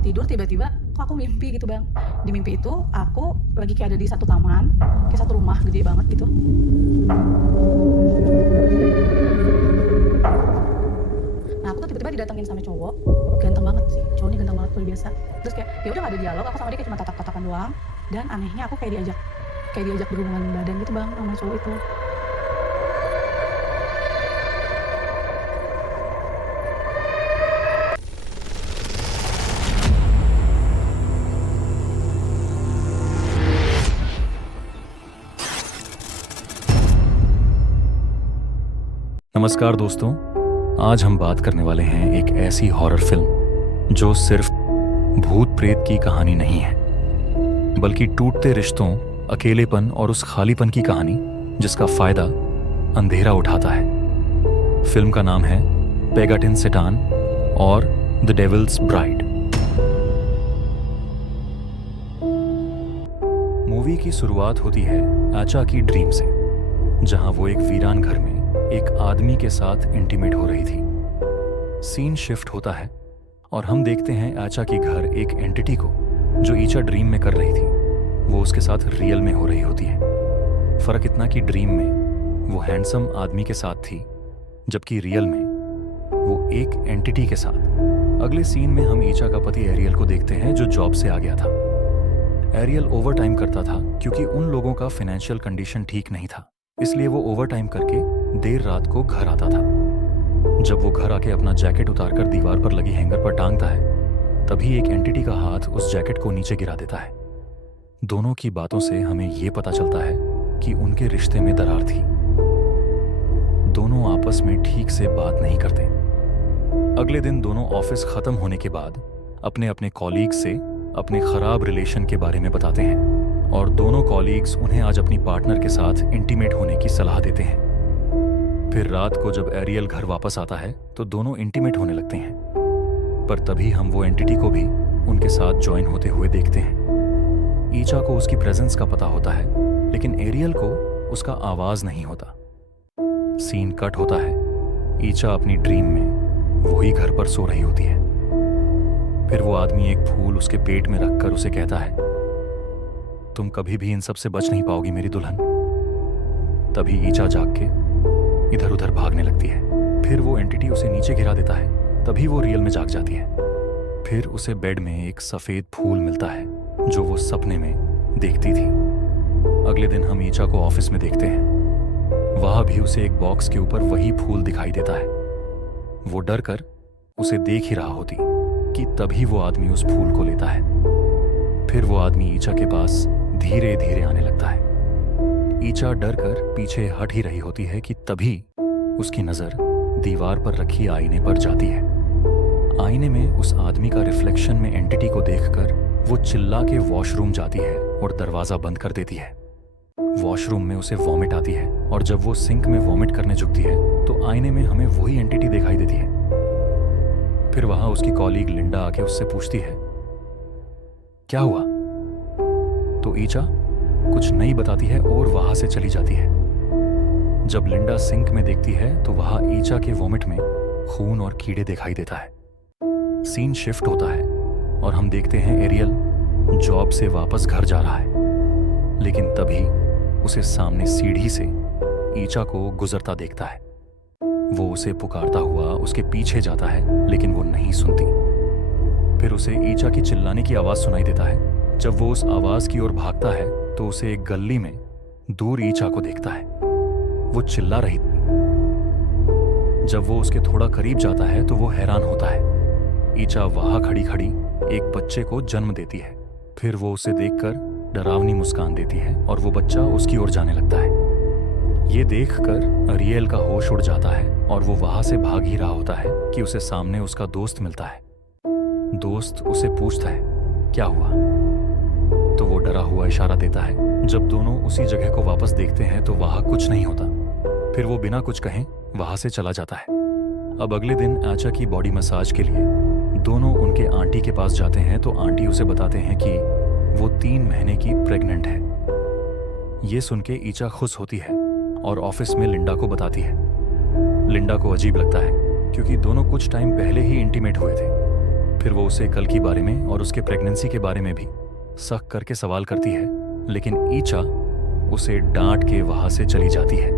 aku tidur tiba-tiba kok aku mimpi gitu Bang. Di mimpi itu aku lagi kayak ada di satu taman, kayak satu rumah gede banget gitu. Nah aku tuh tiba-tiba didatengin sama cowok, ganteng banget sih, cowoknya ganteng banget luar biasa. Terus kayak ya udah gak ada dialog, aku sama dia kayak cuma tatap-tatapan doang. Dan anehnya aku kayak diajak berhubungan badan gitu Bang sama cowok itu. नमस्कार दोस्तों, आज हम बात करने वाले हैं एक ऐसी हॉरर फिल्म जो सिर्फ भूत प्रेत की कहानी नहीं है, बल्कि टूटते रिश्तों, अकेलेपन और उस खालीपन की कहानी जिसका फायदा अंधेरा उठाता है। फिल्म का नाम है पेगाटिन सेटान और द डेविल्स ब्राइड। मूवी की शुरुआत होती है आचा की ड्रीम से, जहां वो एक वीरान घर में एक आदमी के साथ इंटीमेट हो रही थी। सीन शिफ्ट होता है और हम देखते हैं आचा की घर एक एंटिटी को जो ईचा ड्रीम में कर रही थी वो उसके साथ रियल में हो रही होती है। फर्क इतना कि ड्रीम में वो हैंडसम आदमी के साथ थी, जबकि रियल में वो एक एंटिटी के साथ। अगले सीन में हम ईचा का पति एरियल को देखते हैं जो जॉब से आ गया था। एरियल ओवर टाइम करता था क्योंकि उन लोगों का फाइनेंशियल कंडीशन ठीक नहीं था, इसलिए वो ओवर टाइम करके देर रात को घर आता था। जब वो घर आके अपना जैकेट उतारकर दीवार पर लगी हैंगर पर टांगता है, तभी एक एंटिटी का हाथ उस जैकेट को नीचे गिरा देता है। दोनों की बातों से हमें ये पता चलता है कि उनके रिश्ते में दरार थी। दोनों आपस में ठीक से बात नहीं करते। अगले दिन दोनों ऑफिस खत्म होने के बाद अपने अपने कॉलीग से अपने खराब रिलेशन के बारे में बताते हैं और दोनों कॉलीग्स उन्हें आज अपनी पार्टनर के साथ इंटीमेट होने की सलाह देते हैं। फिर रात को जब एरियल घर वापस आता है तो दोनों इंटीमेट होने लगते हैं, पर तभी हम वो एंटिटी को भी उनके साथ ज्वाइन होते हुए देखते हैं। ईचा को उसकी प्रेजेंस का पता होता है, लेकिन एरियल को उसका आवाज नहीं होता। सीन कट होता है। ईचा अपनी ड्रीम में वही घर पर सो रही होती है। फिर वो आदमी एक फूल उसके पेट में रखकर उसे कहता है, तुम कभी भी इन सब से बच नहीं पाओगी मेरी दुल्हन। तभी ईचा जाग के इधर उधर भागने लगती है। फिर वो एंटिटी उसे नीचे गिरा देता है, तभी वो रियल में जाग जाती है। फिर उसे बेड में एक सफेद फूल मिलता है जो वो सपने में देखती थी। अगले दिन हम ईचा को ऑफिस में देखते हैं। वहां भी उसे एक बॉक्स के ऊपर वही फूल दिखाई देता है। वो डर कर उसे देख ही रहा होती कि तभी वो आदमी उस फूल को लेता है। फिर वो आदमी ईचा के पास धीरे धीरे आने लगता है। ईचा डर कर पीछे हट ही रही होती है कि तभी उसकी नजर दीवार पर रखी आईने पर जाती है। आईने में उस आदमी का रिफ्लेक्शन में एंटिटी को देखकर वो चिल्ला के वॉशरूम जाती है और दरवाजा बंद कर देती है। वॉशरूम में उसे वॉमिट आती है और जब वो सिंक में वॉमिट करने झुकती है तो आईने में हमें वही एंटिटी दिखाई देती है। फिर वहां उसकी कॉलीग लिंडा आके उससे पूछती है, क्या हुआ? तो ईचा कुछ नहीं बताती है और वहां से चली जाती है। जब लिंडा सिंक में देखती है तो वहां ईचा के वॉमिट में खून और कीड़े दिखाई देता है। सीन शिफ्ट होता है और हम देखते हैं एरियल जॉब से वापस घर जा रहा है, लेकिन तभी उसे सामने सीढ़ी से ईचा को गुजरता देखता है। वो उसे पुकारता हुआ उसके पीछे जाता है, लेकिन वो नहीं सुनती। फिर उसे ईचा की चिल्लाने की आवाज सुनाई देता है। जब वो उस आवाज की ओर भागता है तो उसे एक गली में दूर ईचा को देखता है। वो चिल्ला रही थी। जब वो उसके थोड़ा करीब जाता है तो वो हैरान होता है। ईचा वहां खड़ी खड़ी एक बच्चे को जन्म देती है। फिर वो उसे देखकर डरावनी मुस्कान देती है और वो बच्चा उसकी ओर जाने लगता है। ये देखकर अरियल का होश उड़ जाता है और वो वहां से भाग ही रहा होता है कि उसे सामने उसका दोस्त मिलता है। दोस्त उसे पूछता है, क्या हुआ? तो वो डरा हुआ इशारा देता है। जब दोनों उसी जगह को वापस देखते हैं तो वहां कुछ नहीं होता। फिर वो बिना कुछ कहे वहां से चला जाता है। अब अगले दिन आचा की बॉडी मसाज के लिए दोनों उनके आंटी के पास जाते हैं तो आंटी उसे बताते हैं कि वो 3 महीने की प्रेग्नेंट है। ये सुन के ईचा खुश होती है और ऑफिस में लिंडा को बताती है। लिंडा को अजीब लगता है क्योंकि दोनों कुछ टाइम पहले ही इंटीमेट हुए थे। फिर वो उसे कल के बारे में और उसके प्रेगनेंसी के बारे में भी शक करके सवाल करती है, लेकिन ईचा उसे डांट के वहां से चली जाती है।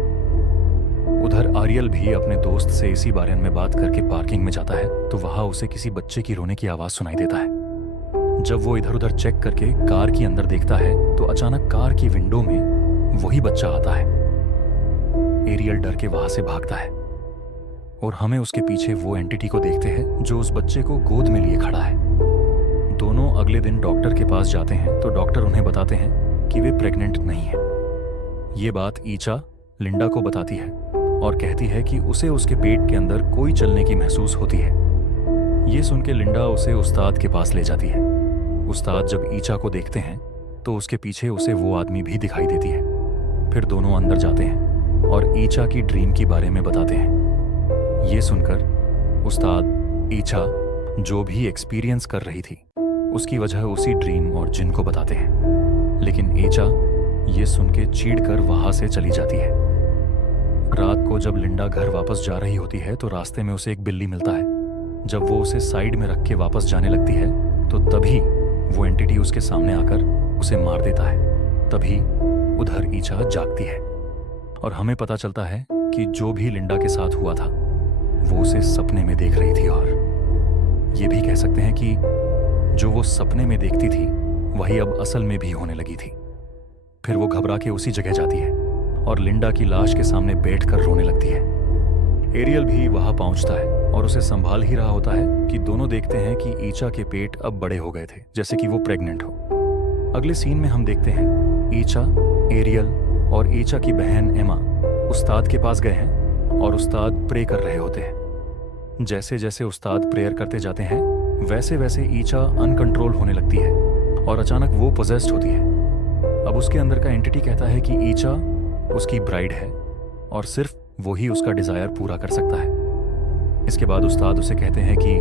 उधर आर्यल भी अपने दोस्त से इसी बारे में बात करके पार्किंग में जाता है तो वहां उसे किसी बच्चे की रोने की आवाज सुनाई देता है। जब वो इधर उधर चेक करके कार के अंदर देखता है तो अचानक कार की विंडो में वही बच्चा आता है। एरियल डर के वहां से भागता है और हमें उसके पीछे वो एंटिटी को देखते हैं जो उस बच्चे को गोद में लिए खड़ा है। दोनों अगले दिन डॉक्टर के पास जाते हैं तो डॉक्टर उन्हें बताते हैं कि वे प्रेग्नेंट नहीं है। ये बात ईचा लिंडा को बताती है और कहती है कि उसे उसके पेट के अंदर कोई चलने की महसूस होती है। ये सुन के लिंडा उसे उस्ताद के पास ले जाती है। उस्ताद जब ईचा को देखते हैं तो उसके पीछे उसे वो आदमी भी दिखाई देती है। फिर दोनों अंदर जाते हैं और ईचा की ड्रीम के बारे में बताते हैं। ये सुनकर उस्ताद ईचा जो भी एक्सपीरियंस कर रही थी उसकी वजह उसी ड्रीम और जिन को बताते हैं, लेकिन ईचा ये सुन के चीढ़कर वहां से चली जाती है। रात को जब लिंडा घर वापस जा रही होती है तो रास्ते में उसे एक बिल्ली मिलता है। जब वो उसे साइड में रख के वापस जाने लगती है तो तभी वो एंटिटी उसके सामने आकर उसे मार देता है। तभी उधर ईचा जागती है और हमें पता चलता है कि जो भी लिंडा के साथ हुआ था वो उसे सपने में देख रही थी, और ये भी कह सकते हैं कि जो वो सपने में देखती थी वही अब असल में भी होने लगी थी। फिर वो घबरा के उसी जगह जाती है और लिंडा की लाश के सामने बैठकर रोने लगती है। एरियल भी वहां पहुंचता है और उसे संभाल ही रहा होता है कि दोनों देखते हैं कि ईचा के पेट अब बड़े हो गए थे, जैसे कि वो प्रेग्नेंट हो। अगले सीन में हम देखते हैं ईचा, एरियल और ईचा की बहन एमा उस्ताद के पास गए हैं और उस्ताद प्रे कर रहे होते हैं। जैसे जैसे उस्ताद प्रेयर करते जाते हैं वैसे वैसे ईचा अनकंट्रोल होने लगती है और अचानक वो पोजेस्ड होती है। अब उसके अंदर का एंटिटी कहता है कि ईचा उसकी ब्राइड है और सिर्फ वो ही उसका डिजायर पूरा कर सकता है। इसके बाद उस्ताद उसे कहते हैं कि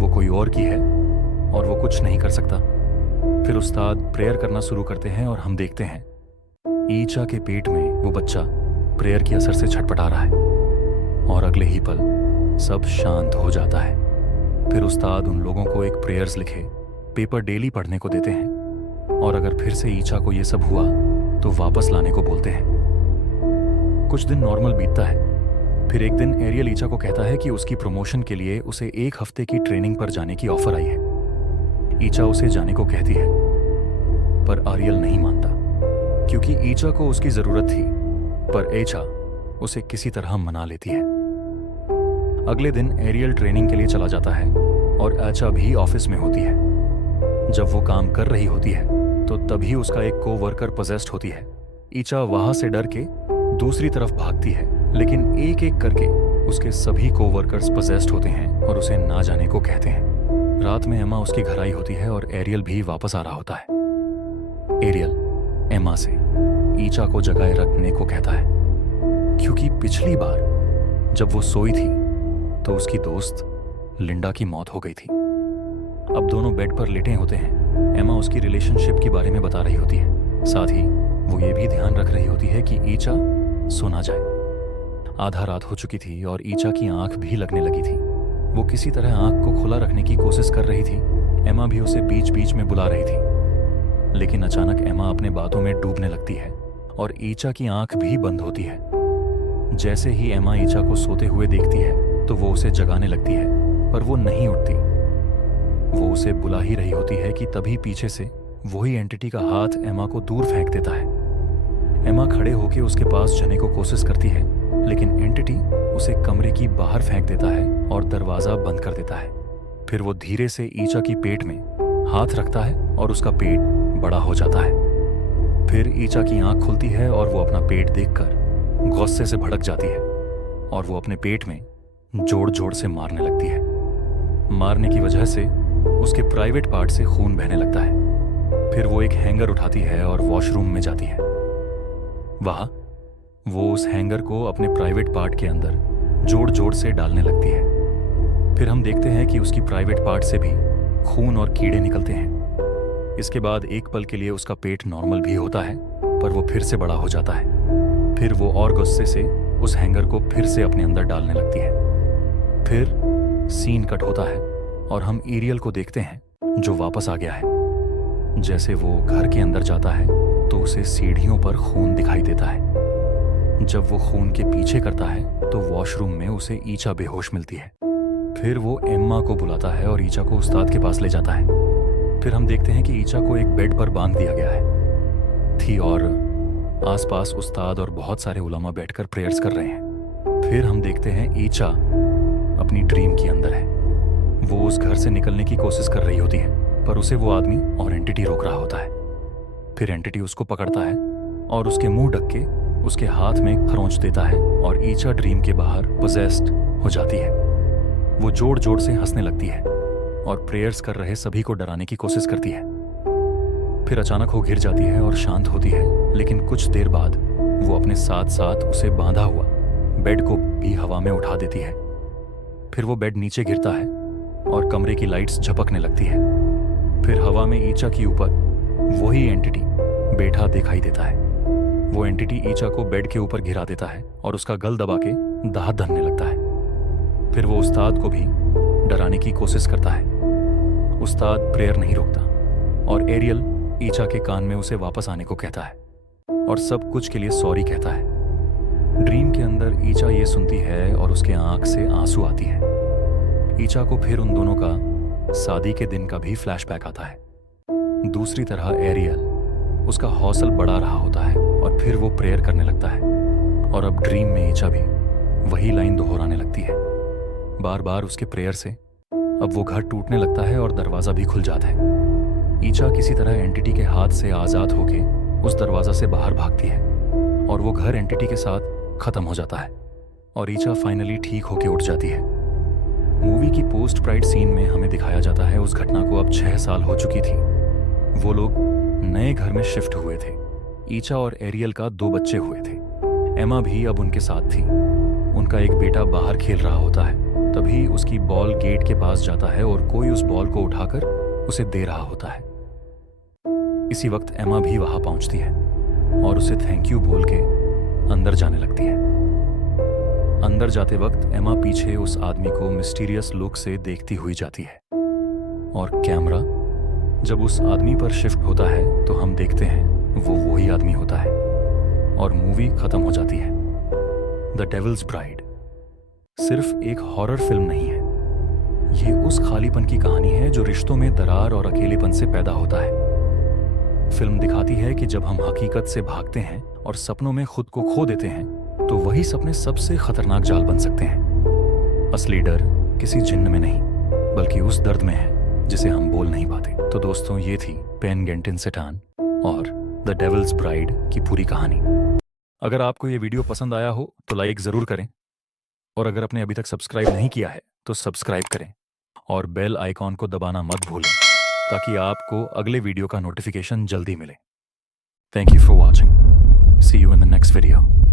वो कोई और की है और वो कुछ नहीं कर सकता। फिर उस्ताद प्रेयर करना शुरू करते हैं और हम देखते हैं ईचा के पेट में वो बच्चा प्रेयर के असर से छटपटा रहा है और अगले ही पल सब शांत हो जाता है। फिर उस्ताद उन लोगों को एक प्रेयर्स लिखे पेपर डेली पढ़ने को देते हैं और अगर फिर से ईचा को ये सब हुआ तो वापस लाने को बोलते हैं। कुछ दिन नॉर्मल बीतता है। फिर एक दिन एरियल ईचा को कहता है कि उसकी प्रमोशन के लिए उसे 1 हफ्ते की ट्रेनिंग पर जाने की ऑफर आई है। ईचा उसे जाने को कहती है पर आर्यल नहीं मानता क्योंकि ईचा को उसकी जरूरत थी, पर ईचा उसे किसी तरह मना लेती है। अगले दिन एरियल ट्रेनिंग के लिए चला जाता है और ईचा भी ऑफिस में होती है। जब वो काम कर रही होती है तो तभी उसका एक कोवर्कर पोजेस्ड होती है। ईचा वहां से डर के दूसरी तरफ भागती है, लेकिन एक एक करके उसके सभी कोवर्कर्स पोजेस्ड होते हैं और उसे ना जाने को कहते हैं। रात में एमा उसके घर आई होती है और एरियल भी वापस आ रहा होता है। एरियल एमा से ईचा को जगाए रखने को कहता है क्योंकि पिछली बार जब वो सोई थी तो उसकी दोस्त लिंडा की मौत हो गई थी। अब दोनों बेड पर लेटे होते हैं। एमा उसकी रिलेशनशिप के बारे में बता रही होती है, साथ ही वो ये भी ध्यान रख रही होती है कि ईचा सो ना जाए। आधा रात हो चुकी थी और ईचा की आंख भी लगने लगी थी। वो किसी तरह आंख को खुला रखने की कोशिश कर रही थी। एमा भी उसे बीच बीच में बुला रही थी, लेकिन अचानक एमा अपने बातों में डूबने लगती है और ईचा की आंख भी बंद होती है। जैसे ही एमा ईचा को सोते हुए देखती है तो वो उसे जगाने लगती है, पर वो नहीं उठती। वो उसे बुला ही रही होती है कि तभी पीछे से वही एंटिटी का हाथ एमा को दूर फेंक देता है। एमा खड़े होकर उसके पास जाने को कोशिश करती है, लेकिन एंटिटी उसे कमरे की बाहर फेंक देता है और दरवाजा बंद कर देता है। फिर वो धीरे से ईचा की पेट में हाथ रखता है और उसका पेट बड़ा हो जाता है। फिर ईचा की आंख खुलती है और वो अपना पेट देखकर गुस्से से भड़क जाती है और वो अपने पेट में जोड़ जोड़ से मारने लगती है। मारने की वजह से उसके प्राइवेट पार्ट से खून बहने लगता है। फिर वो एक हैंगर उठाती है और वॉशरूम में जाती है। वहां वो उस हैंगर को अपने प्राइवेट पार्ट के अंदर जोड़ जोड़ से डालने लगती है। फिर हम देखते हैं कि उसकी प्राइवेट पार्ट से भी खून और कीड़े निकलते हैं। इसके बाद एक पल के लिए उसका पेट नॉर्मल भी होता है, पर वो फिर से बड़ा हो जाता है। फिर वो और गुस्से से उस हैंगर को फिर से अपने अंदर डालने लगती है। फिर सीन कट होता है और हम एरियल को देखते हैं जो वापस आ गया है। जैसे वो घर के अंदर जाता है तो उसे सीढ़ियों पर खून दिखाई देता है। जब वो खून के पीछे करता है तो वॉशरूम में उसे ईचा बेहोश मिलती है। फिर वो एम्मा को बुलाता है और ईचा को उस्ताद के पास ले जाता है। फिर हम देखते हैं कि ईचा को एक बेड पर बांध दिया गया है थी और आसपास उस्ताद और बहुत सारे उलमा बैठकर प्रेयर्स कर रहे हैं। फिर हम देखते हैं ईचा अपनी ड्रीम के अंदर है। वो उस घर से निकलने की कोशिश कर रही होती है पर उसे वो आदमी और एंटिटी रोक रहा होता है। फिर एंटिटी उसको पकड़ता है और उसके मुंह ढक के उसके हाथ में खरोंच देता है और ईचा ड्रीम के बाहर पोजेस्ड हो जाती है। वो जोर जोर से हंसने लगती है और प्रेयर्स कर रहे सभी को डराने की कोशिश करती है। फिर अचानक वो गिर जाती है और शांत होती है, लेकिन कुछ देर बाद वो अपने साथ साथ उसे बांधा हुआ बेड को भी हवा में उठा देती है। फिर वो बेड नीचे गिरता है और कमरे की लाइट्स झपकने लगती है। फिर हवा में ईचा के ऊपर वही एंटिटी बैठा दिखाई देता है। वो एंटिटी ईचा को बेड के ऊपर गिरा देता है और उसका गल दबा के दाह धरने लगता है। फिर वो उस्ताद को भी डराने की कोशिश करता है। उस्ताद प्रेयर नहीं रोकता और एरियल ईचा के कान में उसे वापस आने को कहता है और सब कुछ के लिए सॉरी कहता है। ड्रीम के अंदर ईचा ये सुनती है और उसके आंख से आंसू आती है। ईचा को फिर उन दोनों का शादी के दिन का भी फ्लैशबैक आता है। दूसरी तरह एरियल उसका हौसल बढ़ा रहा होता है और फिर वो प्रेयर करने लगता है और अब ड्रीम में ईचा भी वही लाइन दोहराने लगती है। बार बार उसके प्रेयर से अब वो घर टूटने लगता है और दरवाजा भी खुल जाता है। ईचा किसी तरह एंटिटी के हाथ से आजाद होके उस दरवाजा से बाहर भागती है और वो घर एंटिटी के साथ खत्म हो जाता है और ईचा फाइनली ठीक होके उठ जाती है। मूवी की पोस्ट क्रेडिट सीन में हमें दिखाया जाता है उस घटना को अब 6 साल हो चुकी थी। वो लोग नए घर में शिफ्ट हुए थे। ईचा और एरियल का 2 बच्चे हुए थे। एमा भी अब उनके साथ थी। उनका एक बेटा बाहर खेल रहा होता है। तभी उसकी बॉल गेट के पास जाता है और कोई उस बॉल को उठाकर उसे दे रहा होता है। इसी वक्त एमा भी वहां पहुंचती है और उसे थैंक यू बोल के अंदर जाने लगती है। अंदर जाते वक्त एमा पीछे उस आदमी को मिस्टीरियस लुक से देखती हुई जाती है और कैमरा जब उस आदमी पर शिफ्ट होता है तो हम देखते हैं वो वही आदमी होता है और मूवी खत्म हो जाती है। द डेविल्स ब्राइड सिर्फ एक हॉरर फिल्म नहीं है, ये उस खालीपन की कहानी है जो रिश्तों में दरार और अकेलेपन से पैदा होता है। फिल्म दिखाती है कि जब हम हकीकत से भागते हैं और सपनों में खुद को खो देते हैं तो वही सपने सबसे खतरनाक जाल बन सकते हैं। असली डर किसी जिन्न में नहीं बल्कि उस दर्द में है जिसे हम बोल नहीं पाते। तो दोस्तों, ये थी पेन गेंटिन सेटान और द डेविल्स ब्राइड की पूरी कहानी। अगर आपको ये वीडियो पसंद आया हो तो लाइक जरूर करें और अगर आपने अभी तक सब्सक्राइब नहीं किया है तो सब्सक्राइब करें और बेल आइकॉन को दबाना मत भूलें ताकि आपको अगले वीडियो का नोटिफिकेशन जल्दी मिले। Thank you for watching. See you in the next video.